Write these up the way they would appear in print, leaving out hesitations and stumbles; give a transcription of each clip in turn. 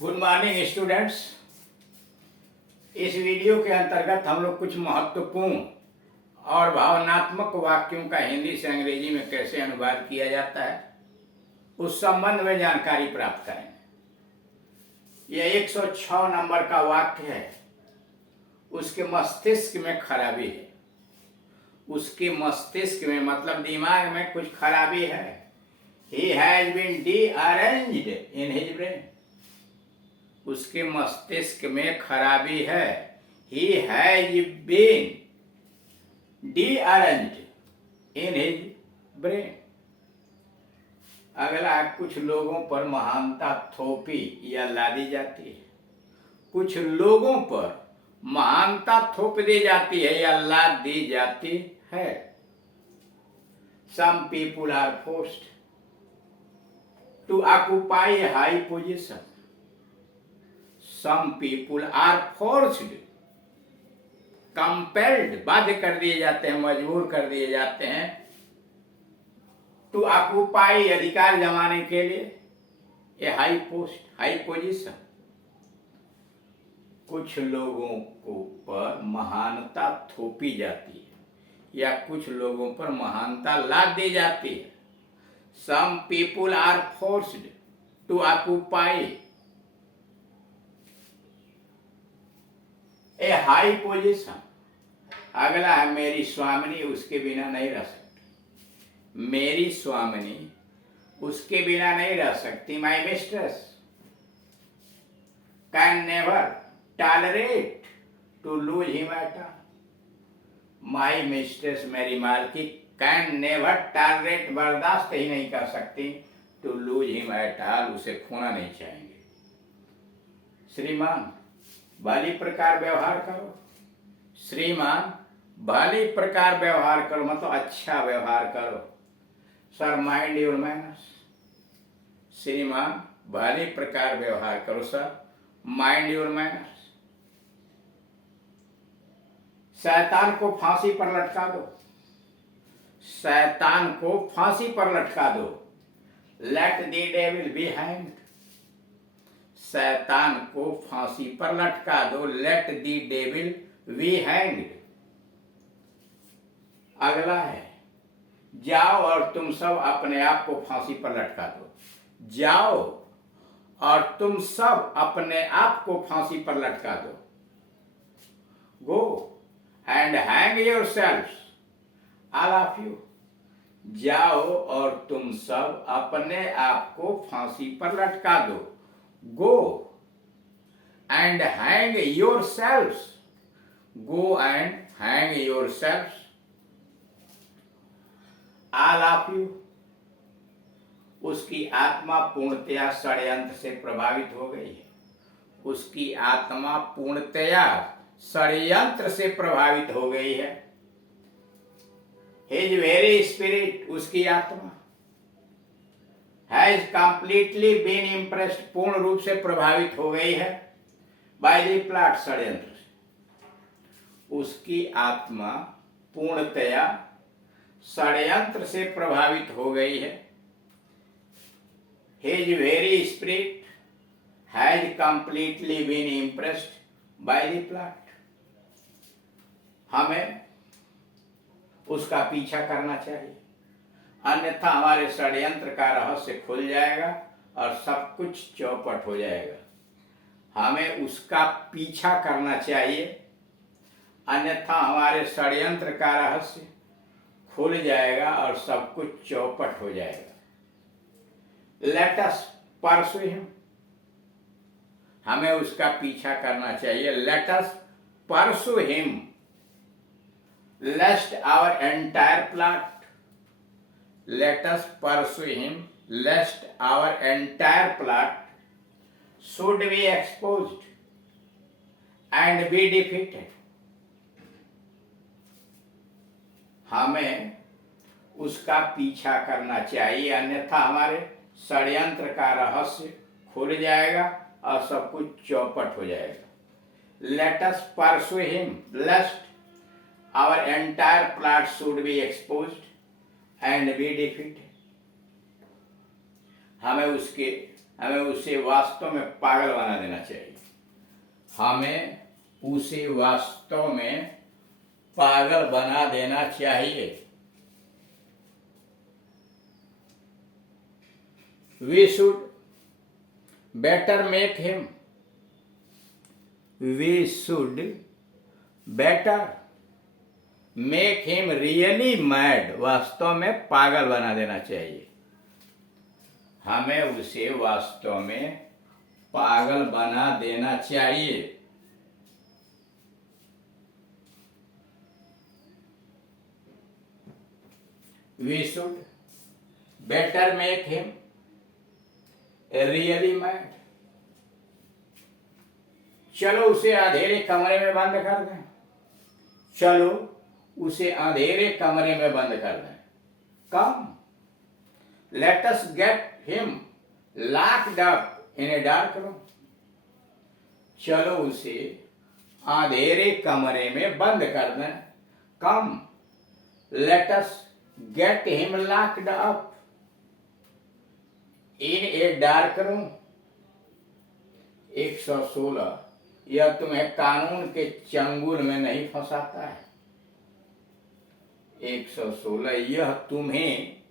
Good morning students. इस video के अंतर्गत हम लोग कुछ महत्वपूर्ण और भावनात्मक वाक्यों का हिंदी से अंग्रेजी में कैसे अनुवाद किया जाता है उस संबंध में जानकारी प्राप्त करेंगे। यह 106 नंबर का वाक्य है। उसके मस्तिष्क में खराबी है। उसके मस्तिष्क में मतलब दिमाग में कुछ खराबी है। He has been dearranged in his brain. उसके मस्तिष्क में खराबी है। He has been dearranged in his brain. अगला, कुछ लोगों पर महानता थोपी या लादी जाती है। कुछ लोगों पर महानता थोप दी जाती है या लाद दी जाती है। Some people are forced to occupy a high position. Some people are forced, compelled, बाध्य कर दिए जाते हैं, मजबूर कर दिए जाते हैं, to occupy, अधिकार जमाने के लिए, a high post, high position. कुछ लोगों को पर महानता थोपी जाती है या कुछ लोगों पर महानता लाद दी जाती है। Some people are forced to occupy A high position. अगला है, मेरी स्वामिनी उसके बिना नहीं रह सकती। मेरी स्वामिनी उसके बिना नहीं रह सकती। My mistress can never tolerate to lose him at all. My mistress मेरी मालकी कैन नेवर टॉलरेट, बर्दाश्त ही नहीं कर सकती, to lose him at all, उसे खोना नहीं चाहेंगे। श्रीमान भली प्रकार व्यवहार करो। श्रीमान भली प्रकार व्यवहार करो मतलब अच्छा व्यवहार करो। Sir mind your manners. श्रीमान भली प्रकार व्यवहार करो। Sir mind your manners. शैतान को फांसी पर लटका दो। शैतान को फांसी पर लटका दो। Let the devil be hanged. शैतान को फांसी पर लटका दो। Let the devil be hanged. अगला है, जाओ और तुम सब अपने आप को फांसी पर लटका दो। जाओ और तुम सब अपने आप को फांसी पर लटका दो। Go and hang yourselves all of you. जाओ और तुम सब अपने आप को फांसी पर लटका दो। Go and hang yourselves. Go and hang yourselves. All of you. उसकी आत्मा पूर्णतया षड्यंत्र से प्रभावित हो गई है। उसकी आत्मा पूर्णतया षड्यंत्र से प्रभावित हो गई है। His very spirit, उसकी आत्मा has completely been impressed, पूर्ण रूप से प्रभावित हो गई है, by the plot, षड्यंत्र से। उसकी आत्मा पूर्णतया षड्यंत्र से प्रभावित हो गई है। His very spirit has completely been impressed by the plot. हमें उसका पीछा करना चाहिए, अन्यथा हमारे षड्यंत्र का रहस्य खुल जाएगा और सब कुछ चौपट हो जाएगा। हमें उसका पीछा करना चाहिए, अन्यथा हमारे षड्यंत्र का रहस्य खुल जाएगा और सब कुछ चौपट हो जाएगा। Let us pursue him. हमें उसका पीछा करना चाहिए। Let us pursue him lest our entire plot. Let us pursue him lest our entire plot should be exposed and be defeated. हमें उसका पीछा करना चाहिए, अन्यथा हमारे षड्यंत्र का रहस्य खुल जाएगा और सब कुछ चौपट हो जाएगा। Let us pursue him lest our entire plot should be exposed and be defeated. हमें उसके हमें उसे वास्तव में पागल बना देना चाहिए। हमें उसे वास्तव में पागल बना देना चाहिए। We should better make him, we should better make him really mad, वास्तव में पागल बना देना चाहिए। हमें उसे वास्तव में पागल बना देना चाहिए। We should better make him really mad. चलो उसे अंधेरे कमरे में बंद कर दें, चलो उसे अंधेरे कमरे में बंद कर दें। Come let us get him locked up in a dark room. चलो उसे अंधेरे कमरे में बंद कर दें। Come let us get him locked up in a dark room. 116 यह तुम्हें कानून के चंगुल में नहीं फंसाता है। 116 यह तुम्हें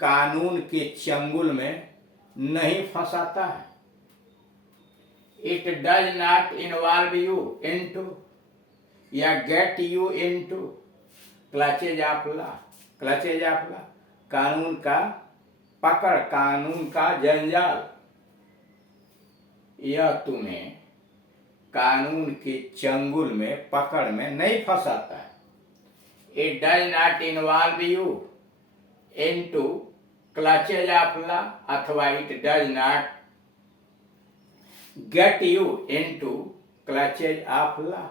कानून के चंगुल में नहीं फंसाता है। It does not involve you into या get you into clutches of law. Clutches of law कानून का पकड़, कानून का जंजाल। यह तुम्हें कानून के चंगुल में, पकड़ में नहीं फंसाता है। It does not involve you into clutches of law अथवा it does not get you into clutches of law.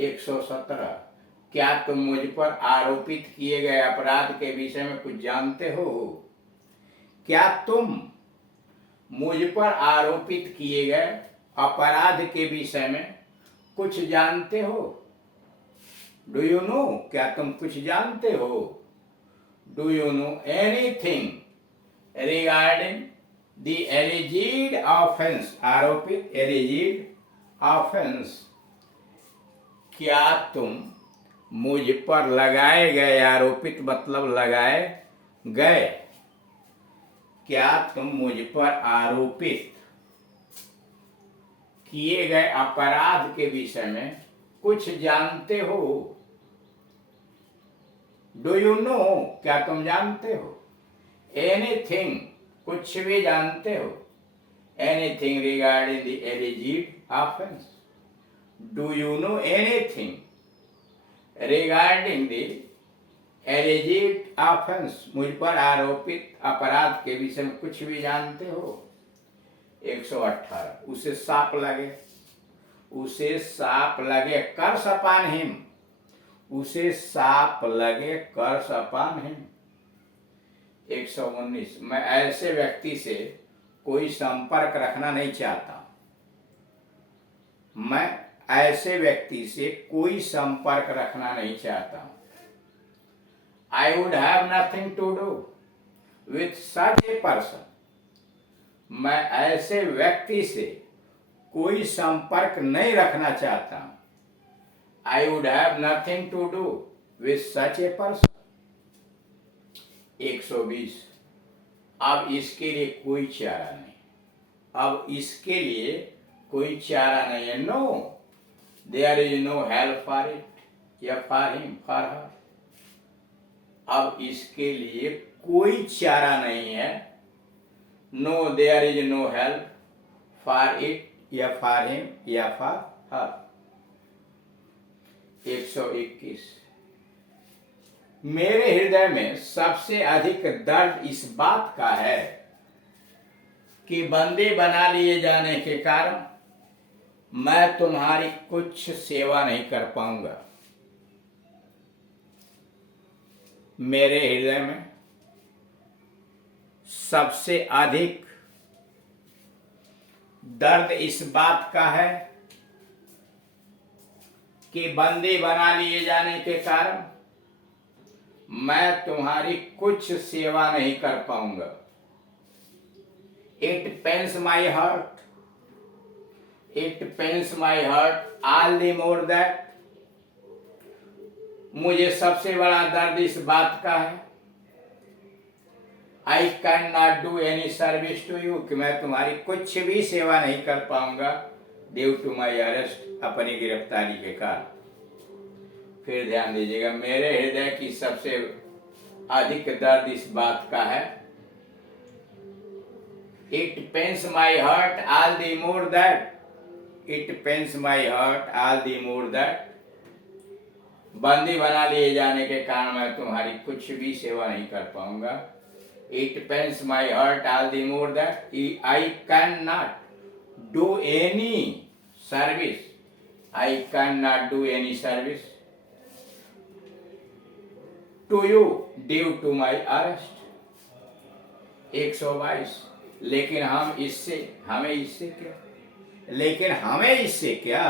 117 क्या तुम मुझ पर आरोपित किए गए अपराध के विषय में कुछ जानते हो? क्या तुम मुझ पर आरोपित किए गए अपराध के विषय में कुछ जानते हो? डू यू नो, क्या तुम कुछ जानते हो? Do you know anything regarding the alleged offence, आरोपित एलिजिड ऑफेंस। क्या तुम मुझ पर लगाए गए, आरोपित मतलब लगाए गए, क्या तुम मुझ पर आरोपित किए गए अपराध के विषय में कुछ जानते हो? डू यू नो, क्या तुम जानते हो? एनीथिंग, कुछ भी जानते हो? Anything regarding the alleged offence. Do you know anything regarding the alleged offence, मुझ पर आरोपित अपराध के विषय में कुछ भी जानते हो? 118 उसे सांप लगे, उसे सांप लगे कर्स अपॉन हिम, उसे सांप लगे कर्स अपॉन हिम। 119 मैं ऐसे व्यक्ति से कोई संपर्क रखना नहीं चाहता, मैं ऐसे व्यक्ति से कोई संपर्क रखना नहीं चाहता। I would have nothing to do with such a person, मैं ऐसे व्यक्ति से कोई संपर्क नहीं रखना चाहता। I would have nothing to do with such a person। 120 अब इसके लिए कोई चारा नहीं, अब इसके लिए कोई चारा नहीं है। No, there is no help for it, या for him, for her। अब इसके लिए कोई चारा नहीं है। No, there is no help for it, या फॉर हिम, या फॉर हर। 121 मेरे हृदय में सबसे अधिक दर्द इस बात का है कि बंदी बना लिए जाने के कारण मैं तुम्हारी कुछ सेवा नहीं कर पाऊंगा। मेरे हृदय में सबसे अधिक दर्द इस बात का है कि बंदी बना लिए जाने के कारण मैं तुम्हारी कुछ सेवा नहीं कर पाऊंगा। It pains my heart, it pains my heart all the more that, मुझे सबसे बड़ा दर्द इस बात का है, I can not do any service to you, कि मैं तुम्हारी कुछ भी सेवा नहीं कर पाऊंगा, ड्यू टू माई अरेस्ट, अपनी गिरफ्तारी के कारण। फिर ध्यान दीजिएगा, मेरे हृदय की सबसे अधिक दर्द इस बात का है, it pains my heart all the more that, it pains my heart all the more that, बंदी बना लिए जाने के कारण मैं तुम्हारी कुछ भी सेवा नहीं कर पाऊंगा। It pains my heart all the more that I can not do any service, I can not do any service to you due to my arrest. 122। लेकिन हमें इससे क्या,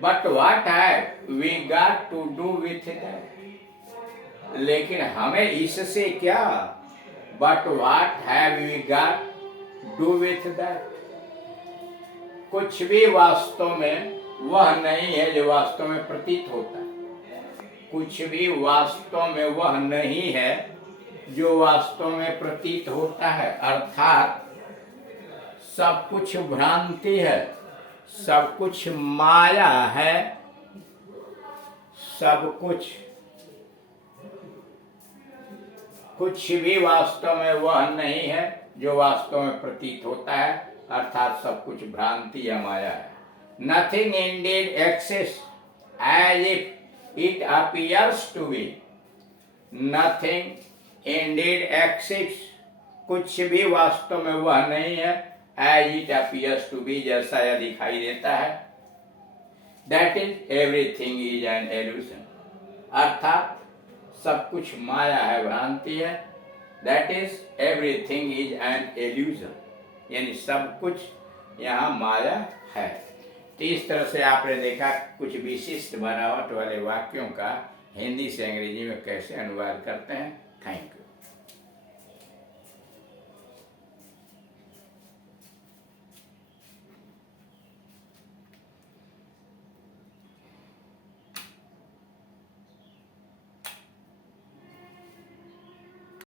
but what have we got to do with that, लेकिन हमें इससे क्या, but what have we got do with that, कुछ भी वास्तव में वह नहीं है जो वास्तव में प्रतीत होता है, कुछ भी वास्तव में वह नहीं है जो वास्तव में प्रतीत होता है, अर्थात सब कुछ भ्रांति है, सब कुछ माया है, सब कुछ भी वास्तव में वह नहीं है जो वास्तव में प्रतीत होता है, अर्थात सब कुछ भ्रांति या माया है। Nothing indeed exist as if it appears to be, nothing indeed exist, कुछ भी वास्तव में वह नहीं है, as it appears to be, जैसा यह दिखाई देता है, that is everything is an illusion, अर्थात सब कुछ माया है, भ्रांति है, that is everything is an illusion, यानी सब कुछ यहाँ माया है। तो इस तरह से आपने देखा कुछ विशिष्ट बनावट वाले वाक्यों का हिंदी से अंग्रेजी में कैसे अनुवाद करते हैं। Thank you.